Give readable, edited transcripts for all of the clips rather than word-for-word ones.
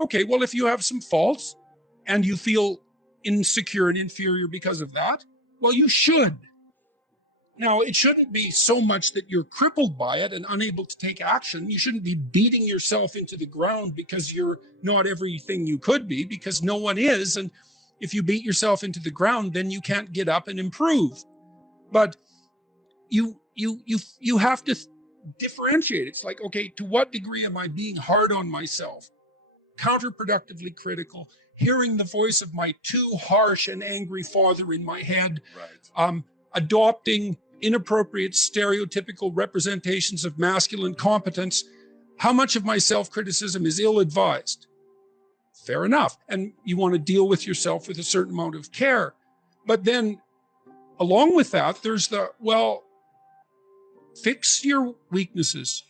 Okay, well, if you have some faults and you feel insecure and inferior because of that, well, you should. Now, it shouldn't be so much that you're crippled by it and unable to take action. You shouldn't be beating yourself into the ground because you're not everything you could be, because no one is. And if you beat yourself into the ground, then you can't get up and improve. But you have to differentiate. It's like, okay, to what degree am I being hard on myself, counterproductively critical, hearing the voice of my too harsh and angry father in my head, right. Adopting inappropriate stereotypical representations of masculine competence? How much of my self-criticism is ill-advised? Fair enough. And you want to deal with yourself with a certain amount of care. But then along with that, there's the, well, fix your weaknesses.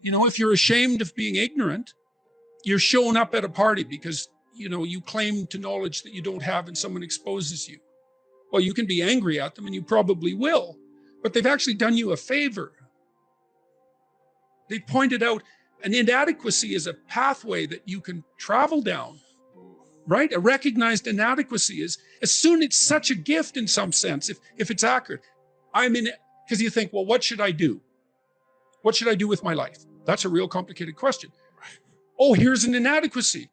You know, if you're ashamed of being ignorant, you're showing up at a party because, you know, you claim to knowledge that you don't have and someone exposes you. Well, you can be angry at them, and you probably will, but they've actually done you a favor. They pointed out an inadequacy is a pathway that you can travel down, right? A recognized inadequacy is, as soon it's such a gift in some sense, if it's accurate. I'm in it, because you think, well, what should I do? What should I do with my life? That's a real complicated question. Oh, here's an inadequacy.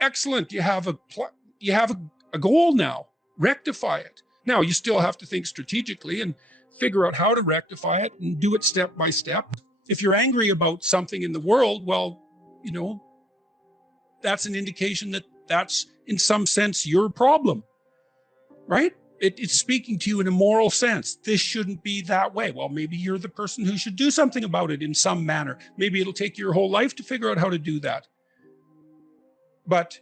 Excellent. You have a goal now. Rectify it. Now, you still have to think strategically and figure out how to rectify it and do it step by step. If you're angry about something in the world, well, you know, that's an indication that that's in some sense your problem, right? It's speaking to you in a moral sense. This shouldn't be that way. Well, maybe you're the person who should do something about it in some manner. Maybe it'll take your whole life to figure out how to do that. But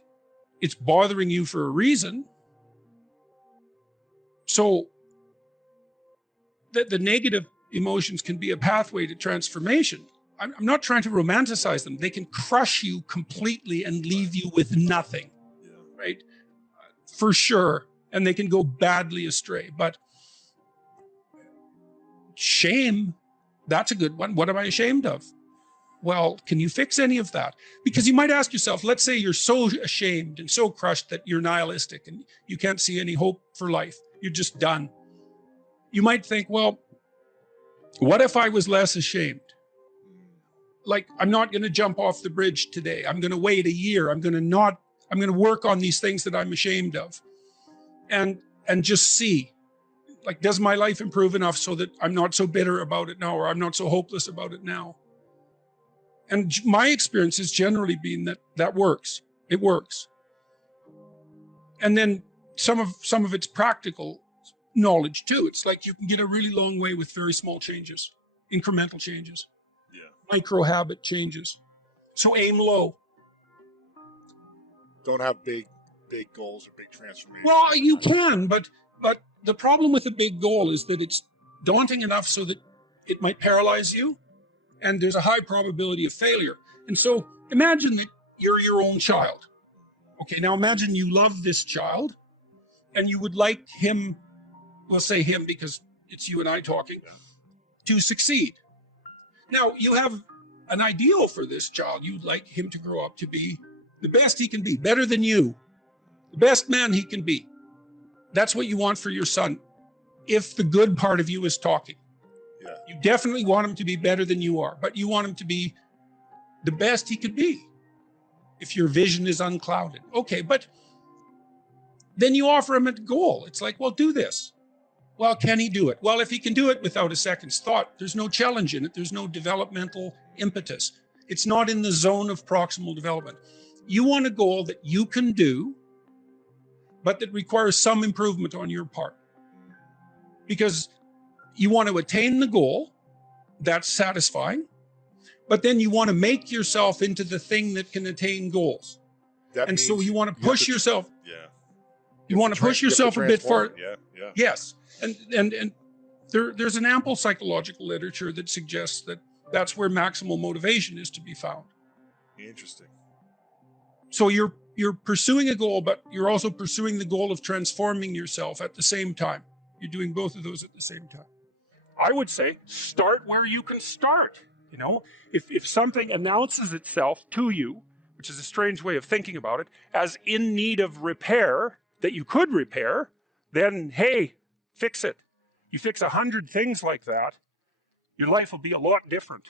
it's bothering you for a reason. So the negative emotions can be a pathway to transformation. I'm not trying to romanticize them. They can crush you completely and leave you with nothing, right? For sure. And they can go badly astray. But shame, that's a good one. What am I ashamed of? Well, can you fix any of that? Because you might ask yourself, let's say you're so ashamed and so crushed that you're nihilistic and you can't see any hope for life. You're just done. You might think, well, what if I was less ashamed? Like, I'm not going to jump off the bridge today. I'm going to wait a year. I'm going to work on these things that I'm ashamed of. And just see, like, does my life improve enough so that I'm not so bitter about it now, or I'm not so hopeless about it now? And my experience has generally been that works. It works. And then some of it's practical knowledge too. It's like you can get a really long way with very small changes, incremental changes, micro habit changes. So aim low. Don't have big goals or big transformations. Well, you can, but the problem with a big goal is that it's daunting enough so that it might paralyze you, and there's a high probability of failure. And so imagine that you're your own child. Okay, now imagine you love this child, and you would like him, we'll say him because it's you and I talking, to succeed. Now, you have an ideal for this child. You'd like him to grow up to be the best he can be, better than you, the best man he can be. That's what you want for your son, if the good part of you is talking. Yeah. You definitely want him to be better than you are, but you want him to be the best he could be if your vision is unclouded. Okay, but then you offer him a goal. It's like, well, do this. Well, can he do it? Well, if he can do it without a second's thought, there's no challenge in it. There's no developmental impetus. It's not in the zone of proximal development. You want a goal that you can do, but that requires some improvement on your part. Because you want to attain the goal, that's satisfying, but then you want to make yourself into the thing that can attain goals. And so you want to push yourself. Yeah. You want to push yourself a bit further. Yeah. Yes. And there's an ample psychological literature that suggests that that's where maximal motivation is to be found. Interesting. So you're pursuing a goal, but you're also pursuing the goal of transforming yourself at the same time. You're doing both of those at the same time. I would say start where you can start. You know, if something announces itself to you, which is a strange way of thinking about it, as in need of repair, that you could repair, then hey, fix it. You fix 100 things like that, your life will be a lot different.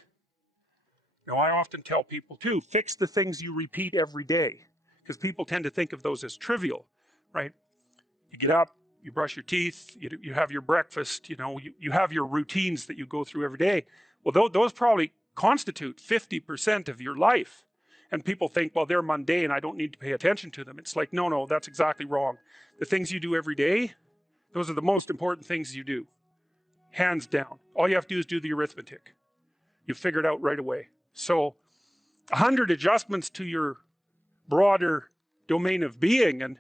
Now, I often tell people too, fix the things you repeat every day, because people tend to think of those as trivial, right? You get up, you brush your teeth, you have your breakfast, you have your routines that you go through every day. Well, those probably constitute 50% of your life. And people think, well, they're mundane, I don't need to pay attention to them. It's like, no, that's exactly wrong. The things you do every day, those are the most important things you do. Hands down. All you have to do is do the arithmetic. You figure it out right away. So 100 adjustments to your broader domain of being, and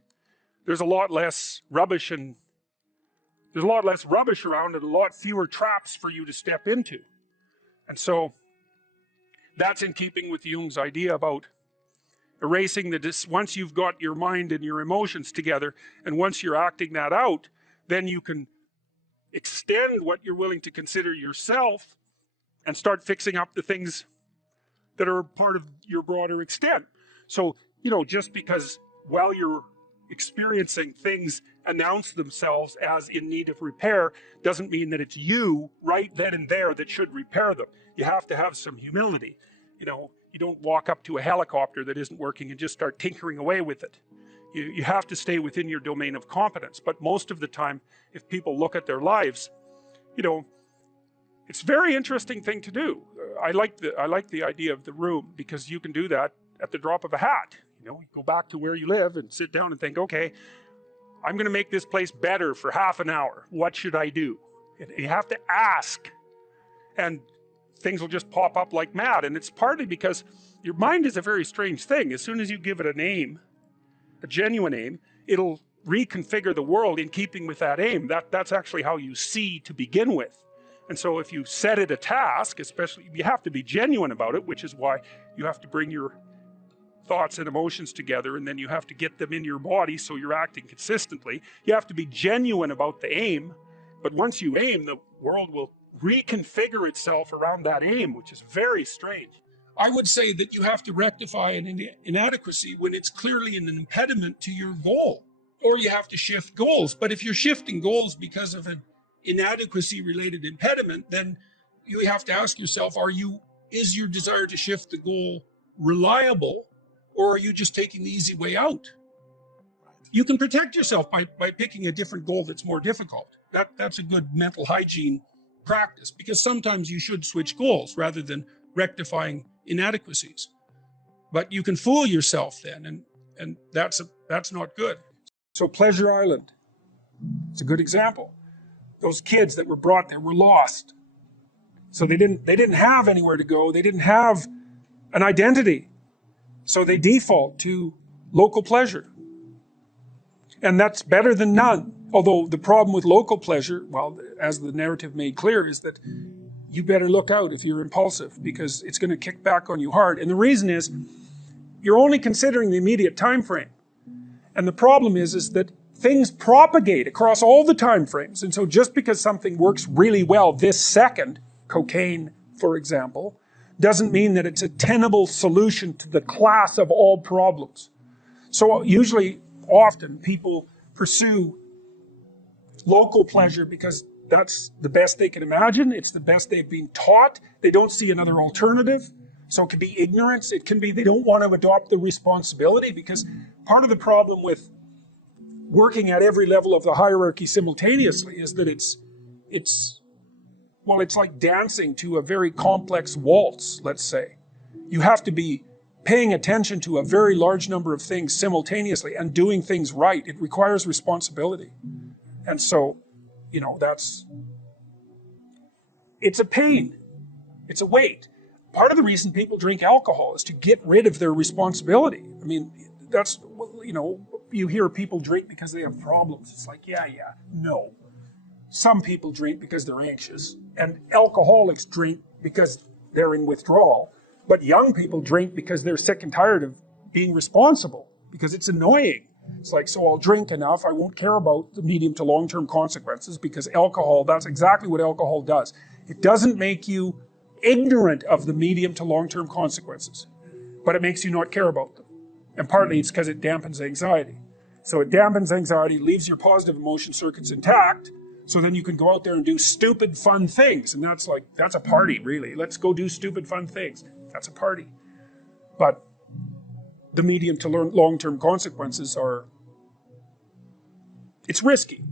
there's a lot less rubbish around and a lot fewer traps for you to step into. And so that's in keeping with Jung's idea about erasing once you've got your mind and your emotions together, and once you're acting that out, then you can extend what you're willing to consider yourself and start fixing up the things that are part of your broader extent. So, just because while you're experiencing things announce themselves as in need of repair doesn't mean that it's you right then and there that should repair them. You have to have some humility. You don't walk up to a helicopter that isn't working and just start tinkering away with it. You have to stay within your domain of competence. But most of the time, if people look at their lives, it's a very interesting thing to do. I like the idea of the room, because you can do that at the drop of a hat. You go back to where you live and sit down and think, okay, I'm going to make this place better for half an hour. What should I do? You have to ask, and things will just pop up like mad. And it's partly because your mind is a very strange thing. As soon as you give it an aim, a genuine aim, it'll reconfigure the world in keeping with that aim. That's actually how you see to begin with. And so if you set it a task, especially, you have to be genuine about it, which is why you have to bring your thoughts and emotions together, and then you have to get them in your body so you're acting consistently. You have to be genuine about the aim, but once you aim, the world will reconfigure itself around that aim, which is very strange. I would say that you have to rectify an inadequacy when it's clearly an impediment to your goal, or you have to shift goals. But if you're shifting goals because of an inadequacy-related impediment, then you have to ask yourself, is your desire to shift the goal reliable, or are you just taking the easy way out? You can protect yourself by picking a different goal that's more difficult. That's a good mental hygiene practice, because sometimes you should switch goals rather than rectifying inadequacies. But you can fool yourself then, and that's not good. So Pleasure Island, it's a good example. Those kids that were brought there were lost. So they didn't have anywhere to go. They didn't have an identity. So they default to local pleasure. And that's better than none. Although the problem with local pleasure, well, as the narrative made clear, is that you better look out if you're impulsive, because it's going to kick back on you hard. And the reason is, you're only considering the immediate time frame. And the problem is that things propagate across all the time frames. And so just because something works really well this second, cocaine, for example, doesn't mean that it's a tenable solution to the class of all problems. So usually, often, people pursue local pleasure because that's the best they can imagine. It's the best they've been taught. They don't see another alternative. So it can be ignorance. It can be they don't want to adopt the responsibility, because part of the problem with working at every level of the hierarchy simultaneously is that it's like dancing to a very complex waltz, let's say. You have to be paying attention to a very large number of things simultaneously and doing things right. It requires responsibility. And so, it's a pain. It's a weight. Part of the reason people drink alcohol is to get rid of their responsibility. I mean, that's, you hear people drink because they have problems. It's like, no. Some people drink because they're anxious, and alcoholics drink because they're in withdrawal. But young people drink because they're sick and tired of being responsible, because it's annoying. It's like, so I'll drink enough, I won't care about the medium to long-term consequences, because alcohol, that's exactly what alcohol does. It doesn't make you ignorant of the medium to long-term consequences, but it makes you not care about them. And partly it's because it dampens anxiety. So it dampens anxiety, leaves your positive emotion circuits intact, so then you can go out there and do stupid, fun things. And that's a party, really. Let's go do stupid, fun things. That's a party. But the medium to long-term consequences it's risky.